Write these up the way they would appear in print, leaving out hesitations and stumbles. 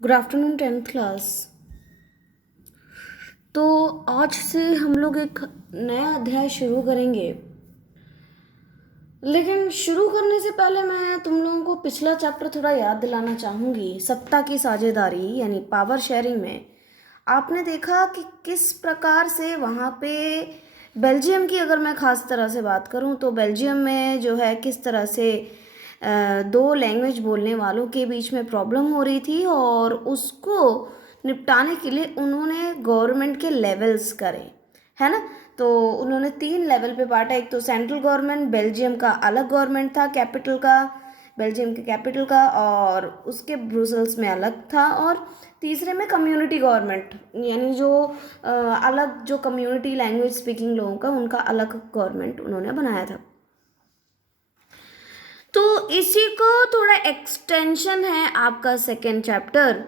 Good afternoon tenth class. तो आज से हम लोग एक नया अध्याय शुरू करेंगे, लेकिन शुरू करने से पहले मैं तुम लोगों को पिछला चैप्टर थोड़ा याद दिलाना चाहूँगी। सत्ता की साझेदारी यानी पावर शेयरिंग में आपने देखा कि किस प्रकार से वहाँ पे बेल्जियम की अगर मैं ख़ास तरह से बात करूँ तो बेल्जियम में जो है किस तरह से दो लैंग्वेज बोलने वालों के बीच में प्रॉब्लम हो रही थी और उसको निपटाने के लिए उन्होंने गवर्नमेंट के लेवल्स करे, है ना। तो उन्होंने 3 लेवल पे बांटा। एक तो सेंट्रल गवर्नमेंट, बेल्जियम का अलग गवर्नमेंट था कैपिटल का, बेल्जियम के कैपिटल का, और उसके ब्रुसेल्स में अलग था। और तीसरे में कम्युनिटी गवर्नमेंट यानी जो अलग जो कम्युनिटी लैंग्वेज स्पीकिंग लोगों का उनका अलग गवर्नमेंट उन्होंने बनाया था। तो इसी को थोड़ा एक्सटेंशन है आपका सेकेंड चैप्टर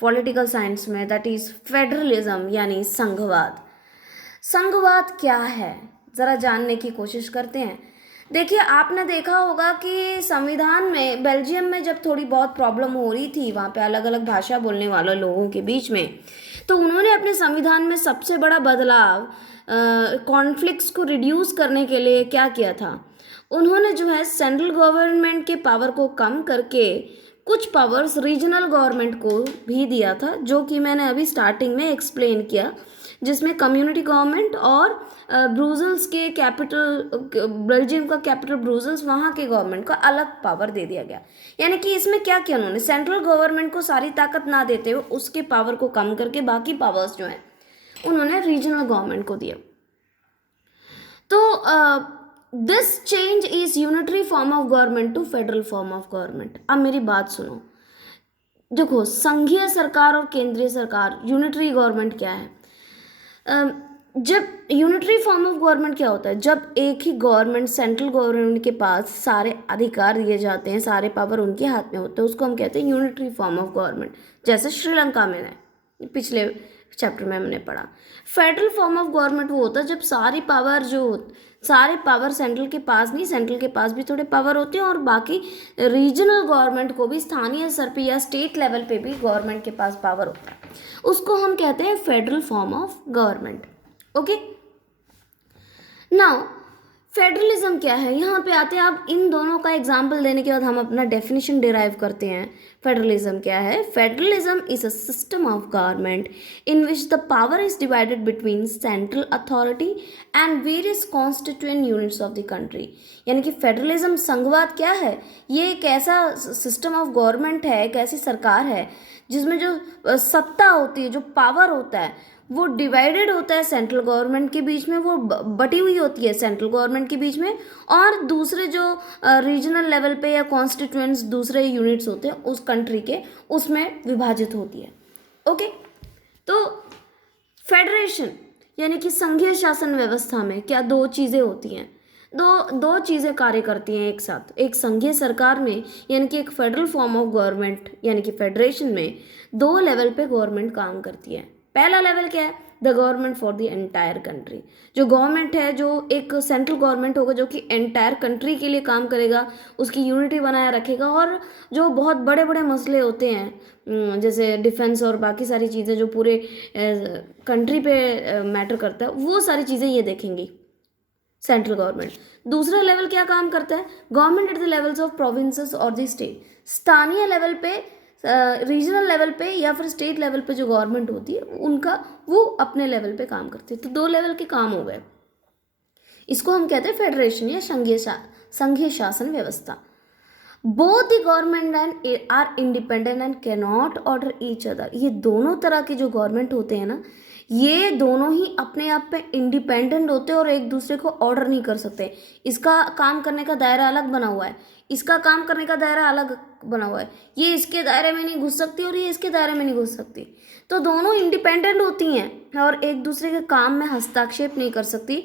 पॉलिटिकल साइंस में, दैट इज फेडरलिज्म यानी संघवाद। संघवाद क्या है ज़रा जानने की कोशिश करते हैं। देखिए, आपने देखा होगा कि संविधान में बेल्जियम में जब थोड़ी बहुत प्रॉब्लम हो रही थी वहाँ पे अलग अलग भाषा बोलने वाले लोगों के बीच में, तो उन्होंने अपने संविधान में सबसे बड़ा बदलाव कॉन्फ्लिक्ट्स को रिड्यूस करने के लिए क्या किया था। उन्होंने जो है सेंट्रल गवर्नमेंट के पावर को कम करके कुछ पावर्स रीजनल गवर्नमेंट को भी दिया था, जो कि मैंने अभी स्टार्टिंग में एक्सप्लेन किया, जिसमें कम्युनिटी गवर्नमेंट और ब्रुसेल्स के कैपिटल, बेल्जियम का कैपिटल ब्रुसेल्स, वहाँ के गवर्नमेंट को अलग पावर दे दिया गया। यानी कि इसमें क्या किया उन्होंने, सेंट्रल गवर्नमेंट को सारी ताकत ना देते हुए उसके पावर को कम करके बाकी पावर्स जो हैं उन्होंने रीजनल गवर्नमेंट को दिया। तो this change is unitary form of government to federal form of government. अब मेरी बात सुनो, देखो संघीय सरकार और केंद्रीय सरकार, यूनिटरी गवर्नमेंट क्या है। जब यूनिटरी फॉर्म ऑफ गवर्नमेंट क्या होता है, जब एक ही गवर्नमेंट, सेंट्रल गवर्नमेंट के पास सारे अधिकार दिए जाते हैं, सारे पावर उनके हाथ में होते हैं, उसको हम कहते हैं यूनिटरी फॉर्म ऑफ गवर्नमेंट। जैसे श्रीलंका में है, पिछले चैप्टर में हमने पढ़ा। फेडरल फॉर्म ऑफ गवर्नमेंट वो होता है जब सारे पावर सेंट्रल के पास नहीं, सेंट्रल के पास भी थोड़े पावर होते हैं और बाकी रीजनल गवर्नमेंट को भी स्थानीय स्तर पे या स्टेट लेवल पे भी गवर्नमेंट के पास पावर होता है, उसको हम कहते हैं federal form of government. Okay, now federalism क्या है, यहाँ पे आते हैं। आप इन दोनों का एग्जाम्पल देने के बाद हम अपना डेफिनेशन डिराइव करते हैं। फेडरलिज्म क्या है। Federalism is a system of government in which the power is divided between central authority and various constituent units of the country. यानी कि फेडरलिज्म, संघवाद क्या है, ये एक ऐसा सिस्टम ऑफ गवर्नमेंट है, एक ऐसी सरकार है जिसमें जो सत्ता होती है, जो पावर होता है, वो डिवाइडेड होता है सेंट्रल गवर्नमेंट के बीच में, वो बटी हुई होती है सेंट्रल गवर्नमेंट के बीच में, और दूसरे जो रीजनल लेवल पे या कॉन्स्टिट्यूएंट्स दूसरे यूनिट्स होते हैं उस कंट्री के, उसमें विभाजित होती है। ओके, तो फेडरेशन यानी कि संघीय शासन व्यवस्था में क्या दो चीज़ें होती हैं, दो चीज़ें कार्य करती हैं एक साथ। एक संघीय सरकार में यानी कि एक फेडरल फॉर्म ऑफ गवर्नमेंट यानी कि फेडरेशन में 2 लेवल पे गवर्नमेंट काम करती है। पहला लेवल क्या है, the government for the entire country. जो गवर्नमेंट है, जो एक सेंट्रल गवर्नमेंट होगा जो कि एंटायर कंट्री के लिए काम करेगा, उसकी यूनिटी बनाए रखेगा, और जो बहुत बड़े बड़े मसले होते हैं जैसे डिफेंस और बाकी सारी चीज़ें जो पूरे कंट्री पे मैटर करता है, वो सारी चीज़ें ये देखेंगी सेंट्रल गवर्नमेंट। दूसरा लेवल क्या काम करता है, government at the levels of provinces और द स्टेट। स्थानीय लेवल पे, रीजनल लेवल पे या फिर स्टेट लेवल पे जो गवर्नमेंट होती है उनका, वो अपने लेवल पे काम करती है। तो 2 लेवल के काम हो गए, इसको हम कहते हैं फेडरेशन या संघीय शासन व्यवस्था। Both the government and are independent and can not order each other. ये दोनों तरह के जो गवर्नमेंट होते हैं ना, ये दोनों ही अपने आप पे इंडिपेंडेंट होते हैं और एक दूसरे को ऑर्डर नहीं कर सकते। इसका काम करने का दायरा अलग बना हुआ है, इसका काम करने का दायरा अलग बना हुआ है, ये इसके दायरे में नहीं घुस सकती और ये इसके दायरे में नहीं घुस सकती। तो दोनों इंडिपेंडेंट होती हैं और एक दूसरे के काम में हस्तक्षेप नहीं कर सकती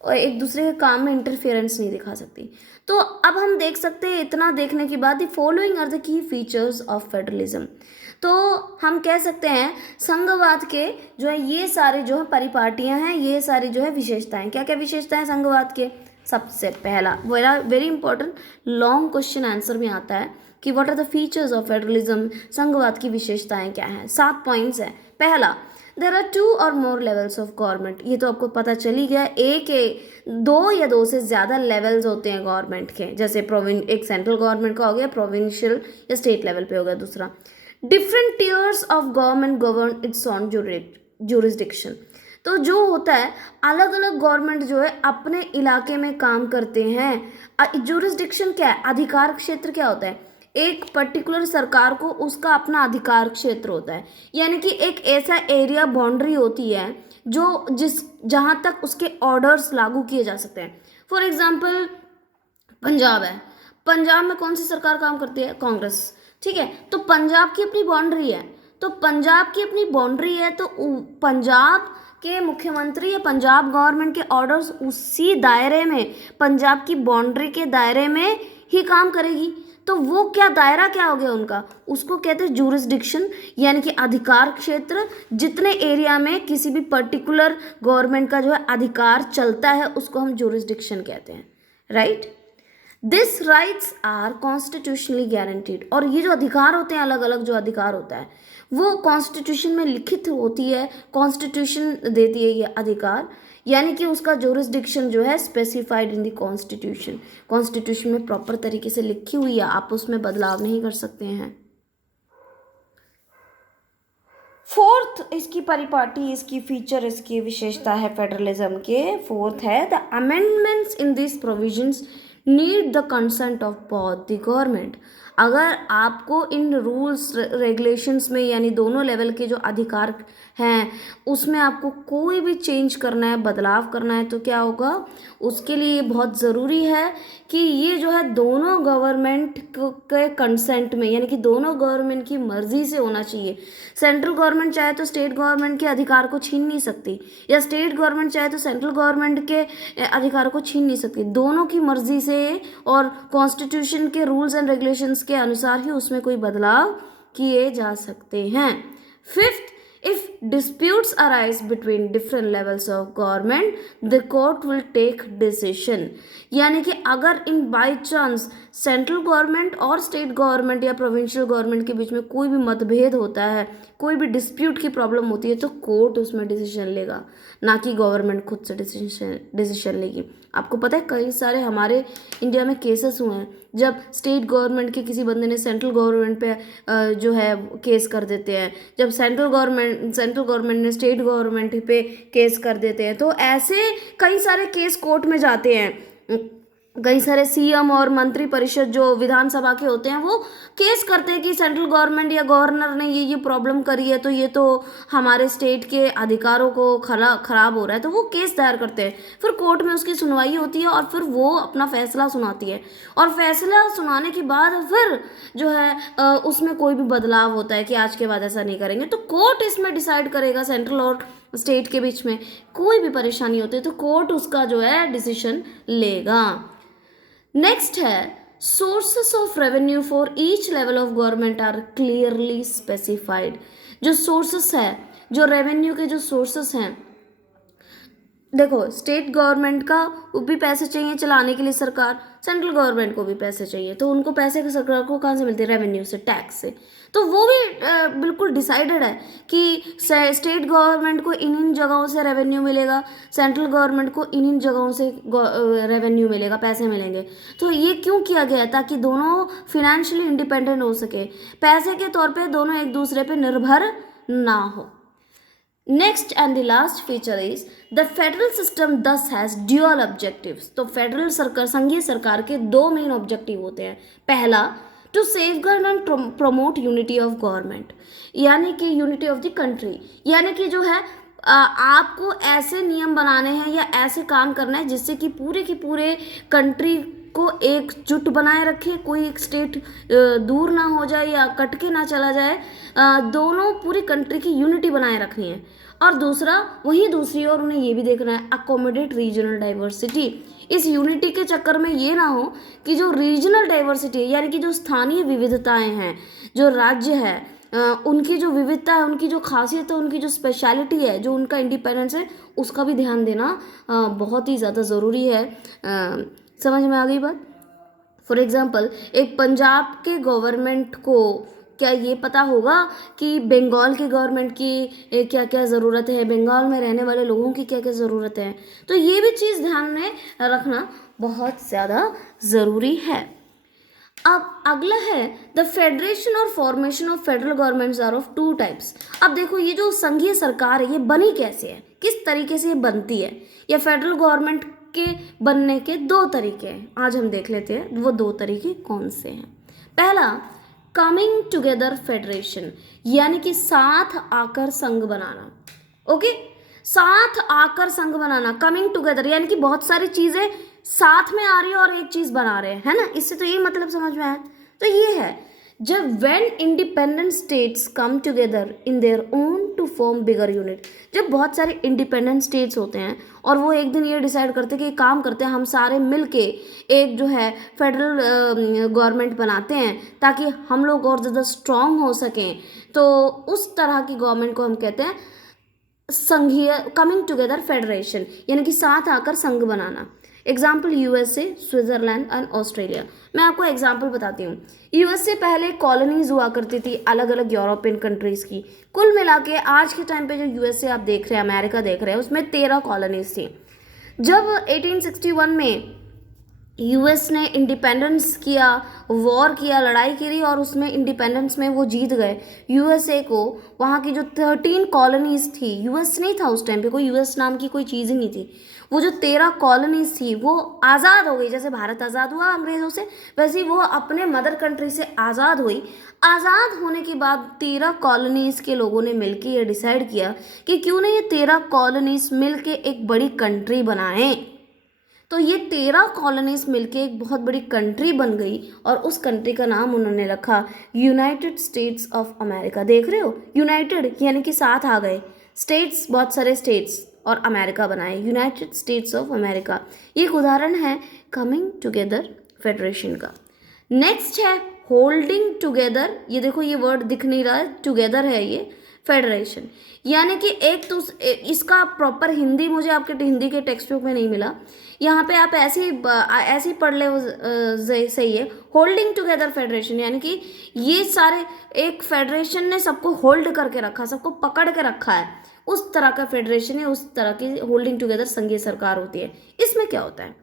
और एक दूसरे के काम में इंटरफेरेंस नहीं दिखा सकती। तो अब हम देख सकते हैं, इतना देखने के बाद, the following are the key features of federalism. तो हम कह सकते हैं संघवाद के जो है ये सारे जो है परिपाटियां हैं, ये सारी जो है विशेषताएं। क्या क्या विशेषताएं संघवाद के, सबसे पहला, very important, long question answer में आता है, कि what are the features of federalism, संघवाद की विशेषताएं क्या हैं। 7 पॉइंट्स है। पहला, देर आर 2 और मोर लेवल्स ऑफ गवर्नमेंट। ये तो आपको पता चल ही गया, दो या दो से ज़्यादा लेवल्स होते हैं गवर्नमेंट के, जैसे एक सेंट्रल गवर्नमेंट का हो गया, प्रोविंशियल या स्टेट लेवल पे हो गया। दूसरा, different tiers of government govern its own jurisdiction. तो जो होता है, अलग अलग गवर्नमेंट जो है अपने इलाके में काम करते हैं। जुरिस्डिक्शन क्या है? अधिकार क्षेत्र क्या होता है? एक पर्टिकुलर सरकार को उसका अपना अधिकार क्षेत्र होता है, यानी कि एक ऐसा एरिया बाउंड्री होती है जो जहाँ तक उसके ऑर्डर्स लागू किए जा सकते हैं। फॉर एग्जाम्पल, पंजाब है, पंजाब में कौन सी सरकार काम करती है? कांग्रेस। ठीक है, तो पंजाब की अपनी बाउंड्री है, तो पंजाब की अपनी बाउंड्री है, तो पंजाब के मुख्यमंत्री या पंजाब गवर्नमेंट के ऑर्डर्स उसी दायरे में, पंजाब की बाउंड्री के दायरे में ही काम करेगी। तो वो क्या दायरा क्या हो गया उनका? उसको कहते हैं जुरिस्डिक्शन, यानी कि अधिकार क्षेत्र। जितने एरिया में किसी भी पर्टिकुलर गवर्नमेंट का जो है अधिकार चलता है उसको हम जुरिस्डिक्शन कहते हैं, right. This rights are constitutionally guaranteed. और ये जो अधिकार होते हैं, अलग अलग जो अधिकार होता है वो कॉन्स्टिट्यूशन में लिखित होती है, कॉन्स्टिट्यूशन देती है ये अधिकार, यानी कि उसका जुरिस्डिक्शन जो है specified in the constitution, constitution में प्रॉपर तरीके से लिखी हुई है, आप उसमें बदलाव नहीं कर सकते हैं। फोर्थ इसकी परिपाटी, इसकी फीचर, इसकी विशेषता है फेडरलिज्म के, फोर्थ है the amendments in this provisions need the consent of both the government. अगर आपको इन रूल्स रेगुलेशंस में, यानी दोनों लेवल के जो अधिकार हैं उसमें आपको कोई भी चेंज करना है, बदलाव करना है, तो क्या होगा? उसके लिए ये बहुत ज़रूरी है कि ये जो है दोनों गवर्नमेंट के कंसेंट में, यानी कि दोनों गवर्नमेंट की मर्जी से होना चाहिए। सेंट्रल गवर्नमेंट चाहे तो स्टेट गवर्नमेंट के अधिकार को छीन नहीं सकती, या स्टेट गवर्नमेंट चाहे तो सेंट्रल गवर्नमेंट के अधिकार को छीन नहीं सकती। दोनों की मर्जी से और कॉन्स्टिट्यूशन के रूल्स एंड रेगुलेशंस के अनुसार ही उसमें कोई बदलाव किए जा सकते हैं। Fifth, if disputes arise between different levels of government, the court will take decision। यानी कि अगर in by chance central government और स्टेट गवर्नमेंट या प्रोविंशियल गवर्नमेंट के बीच में कोई भी मतभेद होता है, कोई भी डिस्प्यूट की प्रॉब्लम होती है, तो कोर्ट उसमें डिसीजन लेगा, ना कि गवर्नमेंट खुद से डिसीजन लेगी। आपको पता है कई सारे हमारे इंडिया में केसेस हुए हैं जब स्टेट गवर्नमेंट के किसी बंदे ने सेंट्रल गवर्नमेंट पे जो है केस कर देते हैं, जब सेंट्रल गवर्नमेंट ने स्टेट गवर्नमेंट पे केस कर देते हैं, तो ऐसे कई सारे केस कोर्ट में जाते हैं। कई सारे सीएम और मंत्री परिषद जो विधानसभा के होते हैं वो केस करते हैं कि सेंट्रल गवर्नमेंट या गवर्नर ने ये प्रॉब्लम करी है, तो ये तो हमारे स्टेट के अधिकारों को खराब हो रहा है, तो वो केस दायर करते हैं। फिर कोर्ट में उसकी सुनवाई होती है और फिर वो अपना फैसला सुनाती है, और फैसला सुनाने के बाद फिर जो है उसमें कोई भी बदलाव होता है कि आज के बाद ऐसा नहीं करेंगे, तो कोर्ट इसमें डिसाइड करेगा। सेंट्रल और स्टेट के बीच में कोई भी परेशानी होती है तो कोर्ट उसका जो है डिसीजन लेगा। नेक्स्ट है sources of revenue for each level of government are clearly specified. जो सोर्सेस है, जो रेवेन्यू के जो सोर्सेस हैं, देखो स्टेट गवर्नमेंट का भी पैसे चाहिए चलाने के लिए, सरकार सेंट्रल गवर्नमेंट को भी पैसे चाहिए, तो उनको पैसे सरकार को कहाँ से मिलते हैं? रेवेन्यू से, टैक्स से। तो वो भी बिल्कुल डिसाइडेड है कि स्टेट गवर्नमेंट को इन जगहों से रेवेन्यू मिलेगा, सेंट्रल गवर्नमेंट को इन जगहों से रेवेन्यू मिलेगा, पैसे मिलेंगे। तो ये क्यों किया गया? ताकि दोनों फिनेंशियली इंडिपेंडेंट हो सके, पैसे के तौर पे दोनों एक दूसरे पे निर्भर ना हो। Next and the last feature is the federal system दस हैज ड्यूअल ऑब्जेक्टिव्स। तो फेडरल सरकार, संघीय सरकार के दो मेन ऑब्जेक्टिव होते हैं। पहला, to safeguard and promote unity of government, यानी कि यूनिटी ऑफ द कंट्री, यानी कि जो है आपको ऐसे नियम बनाने हैं या ऐसे काम करना है जिससे कि पूरे कंट्री को एकजुट बनाए रखे, कोई एक स्टेट दूर ना हो जाए या कट के ना चला जाए, दोनों पूरी कंट्री की यूनिटी बनाए रखनी है। और दूसरा, वहीं दूसरी ओर उन्हें ये भी देखना है अकोमोडेट रीजनल डाइवर्सिटी। इस यूनिटी के चक्कर में ये ना हो कि जो रीजनल डाइवर्सिटी है, यानी कि जो स्थानीय विविधताएं हैं, जो राज्य है उनकी जो विविधता है, उनकी जो खासियत है, उनकी जो स्पेशलिटी है, जो उनका इंडिपेंडेंस है, उसका भी ध्यान देना बहुत ही ज़्यादा ज़रूरी है। समझ में आ गई बात? फॉर एग्जाम्पल एक पंजाब के गवर्नमेंट को क्या ये पता होगा कि बंगाल की गवर्नमेंट की क्या क्या ज़रूरत है, बंगाल में रहने वाले लोगों की क्या क्या ज़रूरत है। तो ये भी चीज़ ध्यान में रखना बहुत ज़्यादा ज़रूरी है। अब अगला है द फेडरेशन और formation of federal governments are of two types. अब देखो ये जो संघीय सरकार है ये बनी कैसे है, किस तरीके से ये बनती है, या फेडरल गवर्नमेंट के बनने के दो तरीके हैं, आज हम देख लेते हैं वो दो तरीके कौन से हैं। पहला कमिंग टुगेदर फेडरेशन, यानी कि साथ आकर संघ बनाना। ओके, साथ आकर संघ बनाना, कमिंग टुगेदर यानी कि बहुत सारी चीजें साथ में आ रही है और एक चीज बना रहे हैं, है ना। इससे तो ये मतलब समझ में आया। तो ये है जब when independent states come together in their own to form bigger unit, जब बहुत सारे इंडिपेंडेंट स्टेट्स होते हैं और वो एक दिन ये डिसाइड करते हैं कि काम करते हैं हम सारे मिलके एक जो है फेडरल गवर्नमेंट बनाते हैं ताकि हम लोग और ज़्यादा स्ट्रांग हो सकें, तो उस तरह की गवर्नमेंट को हम कहते हैं संघीय, कमिंग टुगेदर फेडरेशन, यानी कि साथ आकर संघ बनाना। Example USA, Switzerland and Australia. मैं आपको एग्जाम्पल बताती हूँ। यूएसए पहले कॉलोनीज हुआ करती थी अलग अलग यूरोपियन कंट्रीज़ की। कुल मिला के आज के टाइम पे जो यूएसए आप देख रहे हैं, अमेरिका देख रहे हैं, उसमें 13 कॉलोनीज थी। जब 1861 में यूएस ने इंडिपेंडेंस किया, वॉर किया, लड़ाई करी और उसमें इंडिपेंडेंस में वो जीत गए, यूएसए को वहाँ की जो 13 कॉलोनीज थी, यूएस नहीं था उस टाइम पे, कोई यूएस नाम की कोई चीज़ ही नहीं थी, वो जो 13 कॉलोनीज थी वो आज़ाद हो गई। जैसे भारत आज़ाद हुआ अंग्रेज़ों से, वैसे ही वो अपने मदर कंट्री से आज़ाद हुई। आज़ाद होने के बाद 13 कॉलोनीज़ के लोगों ने मिलकर ये डिसाइड किया कि क्यों नहीं ये 13 कॉलोनीज़ मिलके एक बड़ी कंट्री बनाएं। तो ये 13 कॉलोनीज मिलके एक बहुत बड़ी कंट्री बन गई और उस कंट्री का नाम उन्होंने रखा यूनाइटेड स्टेट्स ऑफ अमेरिका। देख रहे हो, यूनाइटेड यानी कि साथ आ गए, स्टेट्स बहुत सारे स्टेट्स और अमेरिका बनाए, यूनाइटेड स्टेट्स ऑफ अमेरिका। ये एक उदाहरण है कमिंग टुगेदर फेडरेशन का। नेक्स्ट है होल्डिंग टुगेदर। ये देखो ये वर्ड दिख नहीं रहा है, टुगेदर है ये, फेडरेशन, यानी कि एक तो इसका प्रॉपर हिंदी मुझे आपके हिंदी के टेक्स्ट बुक में नहीं मिला, यहाँ पे आप ऐसे ही पढ़ ले, सही है। होल्डिंग टुगेदर फेडरेशन यानी कि ये सारे एक फेडरेशन ने सबको होल्ड करके रखा, सबको पकड़ के रखा है, उस तरह का फेडरेशन है, उस तरह की होल्डिंग टुगेदर संघीय सरकार होती है। इसमें क्या होता है,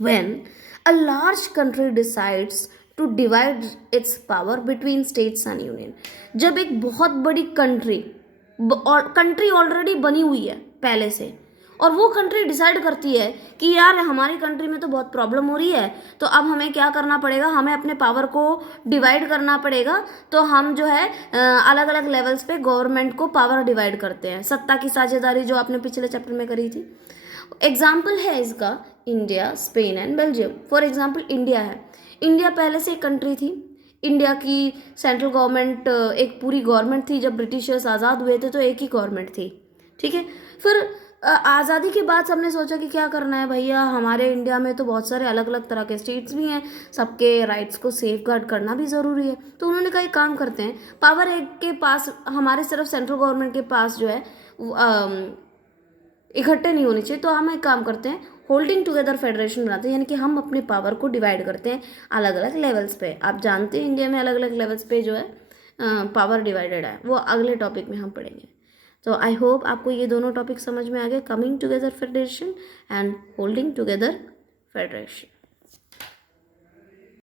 when a large country decides to divide its power between states and union. जब एक बहुत बड़ी कंट्री ऑलरेडी बनी हुई है पहले से और वो कंट्री डिसाइड करती है कि यार हमारी कंट्री में तो बहुत प्रॉब्लम हो रही है, तो अब हमें क्या करना पड़ेगा, हमें अपने पावर को डिवाइड करना पड़ेगा। तो हम जो है अलग अलग लेवल्स पे गवर्नमेंट को पावर डिवाइड करते हैं, सत्ता की साझेदारी जो आपने पिछले चैप्टर में करी थी। एग्जाम्पल है इसका India, Spain and Belgium. For example India है, इंडिया पहले से एक कंट्री थी, इंडिया की सेंट्रल गवर्नमेंट एक पूरी गवर्नमेंट थी। जब ब्रिटिशर्स आज़ाद हुए थे तो एक ही गवर्नमेंट थी, ठीक है। फिर आज़ादी के बाद सबने सोचा कि क्या करना है भैया, हमारे इंडिया में तो बहुत सारे अलग अलग तरह के स्टेट्स भी हैं, सबके राइट्स को सेफ गार्ड करना भी ज़रूरी है। तो उन्होंने कहा एक काम करते हैं, पावर एक के पास, हमारे सिर्फ सेंट्रल गवर्नमेंट के पास जो है इकट्ठे नहीं होने चाहिए, तो हम एक काम करते हैं, होल्डिंग टुगेदर फेडरेशन बनाते हैं, यानी कि हम अपने पावर को डिवाइड करते हैं अलग अलग लेवल्स पे। आप जानते हैं इंडिया में अलग अलग लेवल्स पे जो है पावर डिवाइडेड है, वो अगले टॉपिक में हम पढ़ेंगे। तो आई होप आपको ये दोनों टॉपिक समझ में आ गए, coming together federation and holding together federation.